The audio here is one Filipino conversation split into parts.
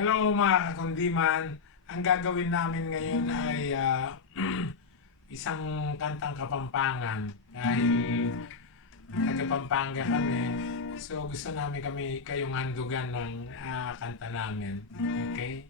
Hello mga kakundiman. Ang gagawin namin ngayon ay isang kantang Kapampangan. Dahil taga Pampanga kami, so gusto namin kayong handugan ng kanta namin. Okay?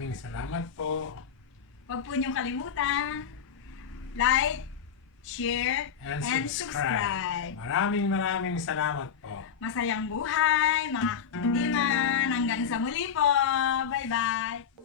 Maraming salamat po. Huwag po niyong kalimutan. Like, share, and subscribe. Maraming salamat po. Masayang buhay, mga kakundiman. Hanggang sa muli po. Bye-bye.